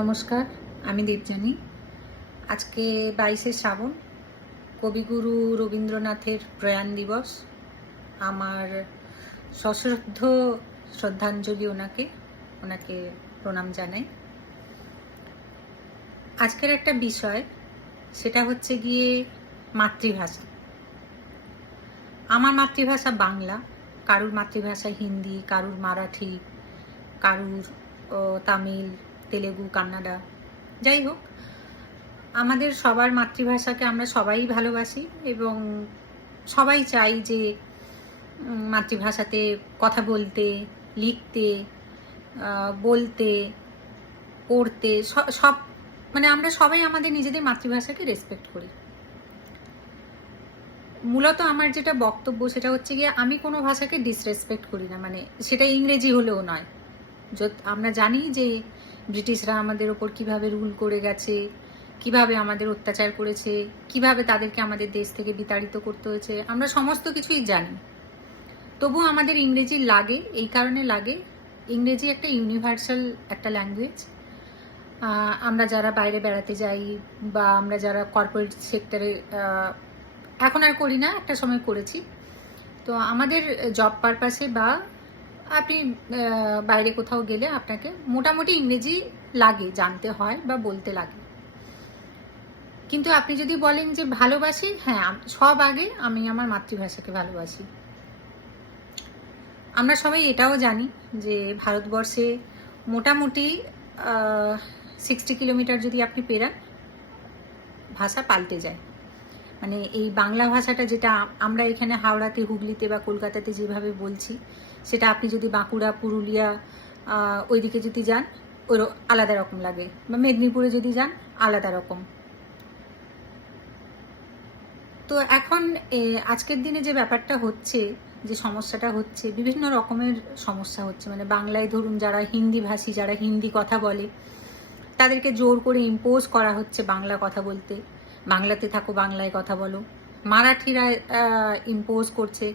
নমস্কার, আমি দেবযানী। আজকে 22শে শ্রাবণ, কবিগুরু রবীন্দ্রনাথের প্রয়াণ দিবস। আমার সশ্রদ্ধ শ্রদ্ধাঞ্জলি ওনাকে প্রণাম জানাই। আজকের একটা বিষয়, সেটা হচ্ছে গিয়ে মাতৃভাষা। আমার মাতৃভাষা বাংলা, কারুর মাতৃভাষা হিন্দি, কারুর মারাঠি, কারুর তামিল, তেলেগু, কান্নাডা। যাই হোক, আমাদের সবার মাতৃভাষাকে আমরা সবাই ভালোবাসি এবং সবাই চাই যে মাতৃভাষাতে কথা বলতে, লিখতে, বলতে, পড়তে, সব মানে আমরা সবাই আমাদের নিজেদের মাতৃভাষাকে রেসপেক্ট করি। মূলত আমার যেটা বক্তব্য সেটা হচ্ছে গিয়ে, আমি কোনো ভাষাকে ডিসরেসপেক্ট করি না, মানে সেটা ইংরেজি হলেও নয়। আমরা জানি যে ব্রিটিশরা আমাদের ওপর কিভাবে রুল করে গেছে, কিভাবে আমাদের অত্যাচার করেছে, কিভাবে তাদেরকে আমাদের দেশ থেকে বিতাড়িত করতে হয়েছে, আমরা সমস্ত কিছুই জানি। তবু আমাদের ইংরেজি লাগে, এই কারণে লাগে, ইংরেজি একটা ইউনিভার্সাল একটা ল্যাঙ্গুয়েজ। আমরা যারা বাইরে বেড়াতে যাই বা আমরা যারা কর্পোরেট সেক্টরে, এখন আর করি না, একটা সময় করেছি, তো আমাদের জব পারপাসে বা আপনি বাইরে কোথাও গেলে আপনাকে মোটামুটি ইংরেজি লাগে, জানতে হয় বা বলতে লাগে। কিন্তু আপনি যদি বলেন যে ভালোবাসি, হ্যাঁ, সব আগে আমি আমার মাতৃভাষাকে ভালোবাসি। আমরা সবাই এটাও জানি যে ভারতবর্ষে মোটামুটি 60 কিলোমিটার যদি আপনি পেরান, ভাষা পাল্টে যায়। মানে এই বাংলা ভাষাটা যেটা আমরা এখানে হাওড়াতে, হুগলিতে বা কলকাতাতে যেভাবে বলছি, সেটা আপনি যদি বাঁকুড়া, পুরুলিয়া ওইদিকে যদি যান, ওই আলাদা রকম লাগে, বা মেদিনীপুরে যদি যান আলাদা রকম। তো এখন আজকের দিনে যে ব্যাপারটা হচ্ছে, যে সমস্যাটা হচ্ছে, বিভিন্ন রকমের সমস্যা হচ্ছে। মানে বাংলায় ধরুন, যারা হিন্দি ভাষী, যারা হিন্দি কথা বলে, তাদেরকে জোর করে ইম্পোজ করা হচ্ছে বাংলা কথা বলতে। বাংলাতে থাকো, বাংলায় কথা বলো। মারাঠিরা ইম্পোজ করছে,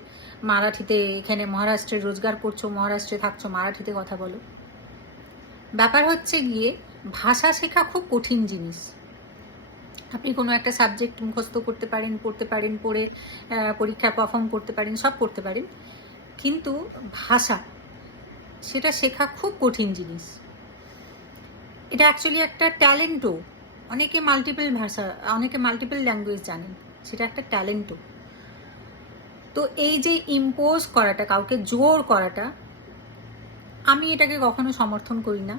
মারাঠিতে, এখানে মহারাষ্ট্রে রোজগার করছো, মহারাষ্ট্রে থাকছো, মারাঠিতে কথা বলো। ব্যাপার হচ্ছে গিয়ে, ভাষা শেখা খুব কঠিন জিনিস। আপনি কোনো একটা সাবজেক্ট মুখস্থ করতে পারেন, পড়তে পারেন, পড়ে পরীক্ষায় পারফর্ম করতে পারেন, সব করতে পারেন, কিন্তু ভাষা, সেটা শেখা খুব কঠিন জিনিস। এটা অ্যাকচুয়ালি একটা ট্যালেন্টও। অনেকে মাল্টিপল ল্যাঙ্গুয়েজ জানেন, সেটা একটা ট্যালেন্টও। তো এই যে ইম্পোজ করাটা, কাউকে জোর করাটা, আমি এটাকে কখনো সমর্থন করি না।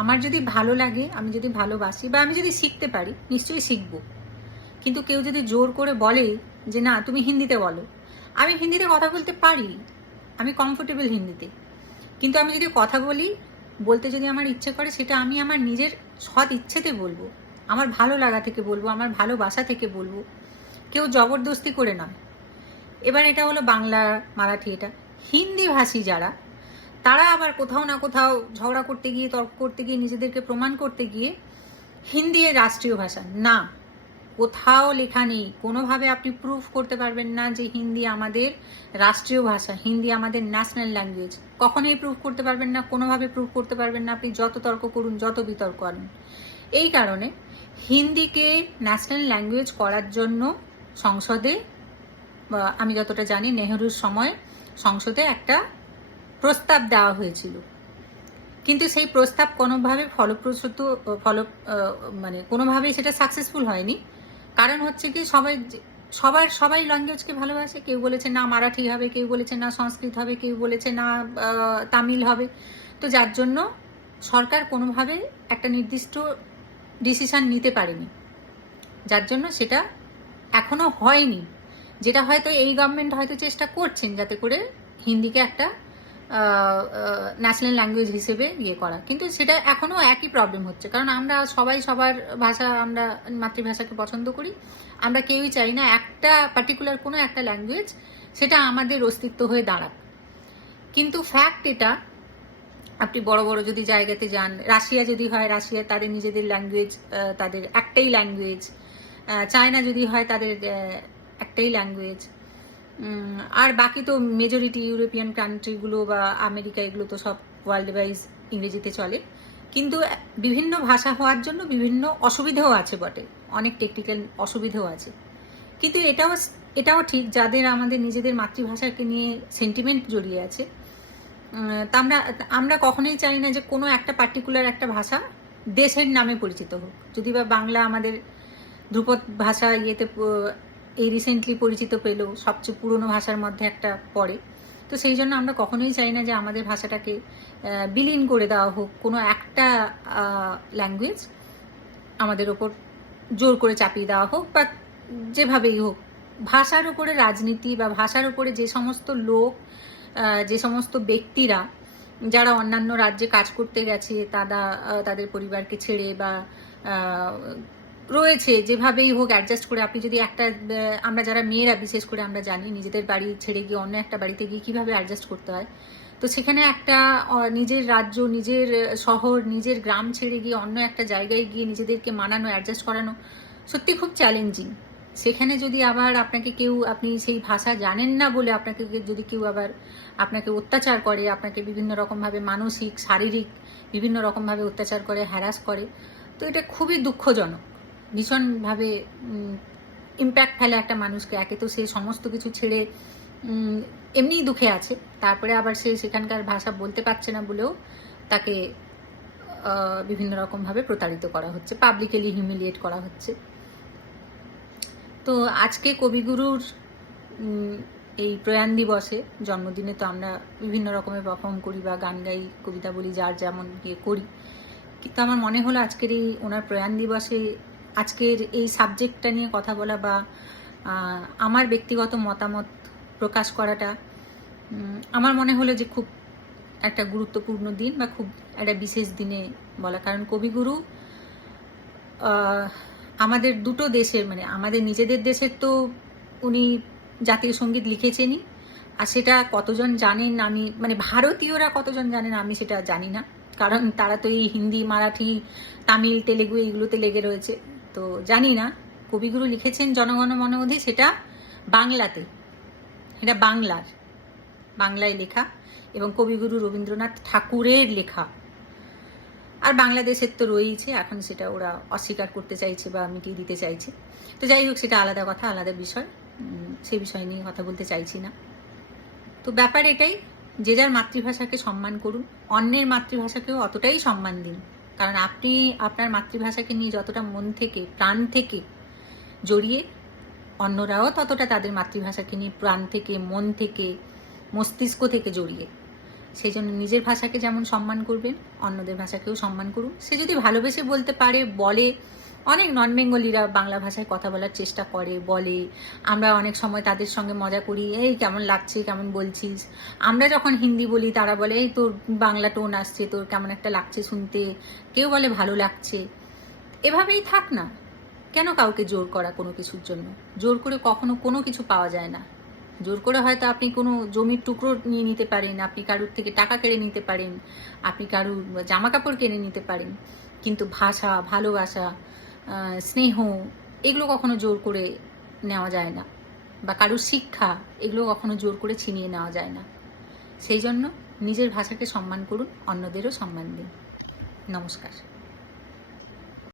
আমার যদি ভালো লাগে, আমি যদি ভালোবাসি, বা আমি যদি শিখতে পারি, নিশ্চয়ই শিখব। কিন্তু কেউ যদি জোর করে বলে যে না তুমি হিন্দিতে বলো, আমি হিন্দিতে কথা বলতে পারি, আমি কমফোর্টেবল হিন্দিতে, কিন্তু আমি যদি কথা বলতে যদি আমার ইচ্ছে করে, সেটা আমি আমার নিজের সৎ ইচ্ছেতে বলবো, আমার ভালো লাগা থেকে বলবো, আমার ভালোবাসা থেকে বলবো, কেউ জবরদস্তি করে নয়। এবার এটা হলো বাংলা, মারাঠি। এটা হিন্দি ভাষী যারা, তারা আবার কোথাও না কোথাও ঝগড়া করতে গিয়ে, তর্ক করতে গিয়ে, নিজেদেরকে প্রমাণ করতে গিয়ে হিন্দি এর রাষ্ট্রীয় ভাষা না, কোথাও লেখা নেই। কোনোভাবে আপনি প্রুফ করতে পারবেন না যে হিন্দি আমাদের রাষ্ট্রীয় ভাষা, হিন্দি আমাদের ন্যাশনাল ল্যাঙ্গুয়েজ। কখনোই প্রুফ করতে পারবেন না, কোনোভাবে প্রুফ করতে পারবেন না, আপনি যত তর্ক করুন, যত বিতর্ক করেন। এই কারণে হিন্দিকে ন্যাশনাল ল্যাঙ্গুয়েজ করার জন্য সংসদে, আমি যতটা জানি নেহরুর সময় সংসদে একটা প্রস্তাব দেওয়া হয়েছিল, কিন্তু সেই প্রস্তাব কোনোভাবে মানে কোনোভাবেই সেটা সাকসেসফুল হয়নি। কারণ হচ্ছে কি, সবাই ল্যাঙ্গুয়েজকে ভালোবাসে। কেউ বলেছে না মারাঠি হবে, কেউ বলেছে না সংস্কৃত হবে, কেউ বলেছে না তামিল হবে। তো যার জন্য সরকার কোনোভাবে একটা নির্দিষ্ট ডিসিশন নিতে পারেনি, যার জন্য সেটা এখনো হয়নি। যেটা হয়তো এই গভর্নমেন্ট হয়তো চেষ্টা করছেন যাতে করে হিন্দিকে একটা ন্যাশনাল ল্যাঙ্গুয়েজ হিসেবে করা, কিন্তু সেটা এখনো একই প্রবলেম হচ্ছে। কারণ আমরা সবাই সবার ভাষা, আমরা মাতৃভাষাকে পছন্দ করি। আমরা কেউই চাই না একটা পার্টিকুলার কোনো একটা ল্যাঙ্গুয়েজ সেটা আমাদের অস্তিত্ব হয়ে দাঁড়াক। কিন্তু ফ্যাক্ট এটা, আপনি বড় বড় যদি জায়গাতে যান, রাশিয়া যদি হয়, রাশিয়া তাদের নিজেদের ল্যাঙ্গুয়েজ, তাদের একটাই ল্যাঙ্গুয়েজ। চায়না যদি হয়, তাদের একটাই ল্যাঙ্গুয়েজ। আর বাকি তো মেজরিটি ইউরোপিয়ান কান্ট্রিগুলো বা আমেরিকা, এগুলো তো সব ওয়ার্ল্ড ওয়াইজ ইংরেজিতে চলে। কিন্তু বিভিন্ন ভাষা হওয়ার জন্য বিভিন্ন অসুবিধাও আছে বটে, অনেক টেকনিক্যাল অসুবিধাও আছে। কিন্তু এটাও ঠিক, যাদের আমাদের নিজেদের মাতৃভাষাকে নিয়ে সেন্টিমেন্ট জড়িয়ে আছে, তা আমরা কখনোই চাই না যে কোনো একটা পার্টিকুলার একটা ভাষা দেশের নামে পরিচিত হোক। যদি বা বাংলা আমাদের ধ্রুপদ ভাষা এই রিসেন্টলি পরিচিত পেল, সবচেয়ে পুরনো ভাষার মধ্যে একটা পড়ে, তো সেই জন্য আমরা কখনোই চাই না যে আমাদের ভাষাটাকে বিলীন করে দেওয়া হোক, কোনো একটা ল্যাঙ্গুয়েজ আমাদের ওপর জোর করে চাপিয়ে দেওয়া হোক, বা যেভাবেই হোক। ভাষার উপরে রাজনীতি বা ভাষার উপরে যে সমস্ত লোক, যে সমস্ত ব্যক্তিরা যারা অন্যান্য রাজ্যে কাজ করতে গেছে, তাদের পরিবারকে ছেড়ে বা রয়েছে, যেভাবেই হোক অ্যাডজাস্ট করে, আপনি যদি আমরা যারা মেয়েরা বিশেষ করে আমরা জানি নিজেদের বাড়ি ছেড়ে গিয়ে অন্য একটা বাড়িতে গিয়ে কীভাবে অ্যাডজাস্ট করতে হয়। তো সেখানে একটা নিজের রাজ্য, নিজের শহর, নিজের গ্রাম ছেড়ে গিয়ে অন্য একটা জায়গায় গিয়ে নিজেদেরকে মানানো, অ্যাডজাস্ট করানো সত্যি খুব চ্যালেঞ্জিং। সেখানে যদি আবার আপনি সেই ভাষা জানেন না বলে যদি কেউ আবার আপনাকে অত্যাচার করে, আপনাকে বিভিন্ন রকমভাবে মানসিক, শারীরিক বিভিন্ন রকমভাবে অত্যাচার করে, হ্যারাস করে, তো এটা খুবই দুঃখজনক, ভীষণভাবে ইম্প্যাক্ট ফেলে একটা মানুষকে। একে তো সে সমস্ত কিছু ছেড়ে এমনিই দুঃখে আছে, তারপরে আবার সে সেখানকার ভাষা বলতে পারছে না বলেও তাকে বিভিন্ন রকমভাবে প্রতারিত করা হচ্ছে, পাবলিকলি হিউমিলিয়েট করা হচ্ছে। তো আজকে কবিগুরুর এই প্রয়াণ দিবসে, জন্মদিনে তো আমরা বিভিন্ন রকমের পারফর্ম করি বা গান গাই, কবিতা বলি, যার যেমন গিয়ে করি, কিন্তু আমার মনে হলো আজকের এই ওনার প্রয়াণ দিবসে আজকের এই সাবজেক্টটা নিয়ে কথা বলা বা আমার ব্যক্তিগত মতামত প্রকাশ করাটা আমার মনে হলো যে খুব একটা গুরুত্বপূর্ণ দিন বা খুব একটা বিশেষ দিনে বলা। কারণ কবিগুরু আমাদের দুটো দেশের, মানে আমাদের নিজেদের দেশের তো উনি জাতীয় সঙ্গীত লিখেছেনই, আর সেটা কতজন জানেন, ভারতীয়রা কতজন জানেন আমি সেটা জানি না, কারণ তারা তো এই হিন্দি, মারাঠি, তামিল, তেলেগু এইগুলোতে লেগে রয়েছে, তো জানি না। কবিগুরু লিখেছেন জনগণ মন অধি, সেটা বাংলাতে, এটা বাংলায় লেখা, এবং কবিগুরু রবীন্দ্রনাথ ঠাকুরের লেখা। আর বাংলাদেশের তো রয়েছে, এখন সেটা ওরা অস্বীকার করতে চাইছে বা মিটিয়ে দিতে চাইছে। তো যাই হোক, সেটা আলাদা কথা, আলাদা বিষয়, সেই বিষয় নিয়ে কথা বলতে চাইছি না। তো ব্যাপার এটাই, যে যার মাতৃভাষাকে সম্মান করুন, অন্যের মাতৃভাষাকেও অতটাই সম্মান দিন। কারণ আপনি আপনার মাতৃভাষাকে নিয়ে যতটা মন থেকে, প্রাণ থেকে জড়িয়ে, অন্যরাও ততটা তাদের মাতৃভাষাকে নিয়ে প্রাণ থেকে, মন থেকে, মস্তিষ্ক থেকে জড়িয়ে। সেই জন্য নিজের ভাষাকে যেমন সম্মান করবেন, অন্যদের ভাষাকেও সম্মান করুন। সে যদি ভালোবেসে বলতে পারে, বলে, অনেক নন বেঙ্গলিরা বাংলা ভাষায় কথা বলার চেষ্টা করে, বলে, আমরা অনেক সময় তাদের সঙ্গে মজা করি, এই কেমন লাগছে, কেমন বলছিস। আমরা যখন হিন্দি বলি, তারা বলে এই তোর বাংলা টোন আসছে, তোর কেমন একটা লাগছে শুনতে, কেউ বলে ভালো লাগছে। এভাবেই থাক না, কেন কাউকে জোর করা কোনো কিছুর জন্য? জোর করে কখনো কোনো কিছু পাওয়া যায় না। জোর করে হয়তো আপনি কোনো জমির টুকরো নিয়ে নিতে পারেন, আপনি কারুর থেকে টাকা কেড়ে নিতে পারেন, আপনি কারুর জামা কাপড় কেড়ে নিতে পারেন, কিন্তু ভাষা, ভালোবাসা, স্নেহ, এগুলো কখনো জোর করে নেওয়া যায় না, বা কারুর শিক্ষা, এগুলো কখনো জোর করে ছিনিয়ে নেওয়া যায় না। সেই জন্য নিজের ভাষাকে সম্মান করুন, অন্যদেরও সম্মান দিন। নমস্কার।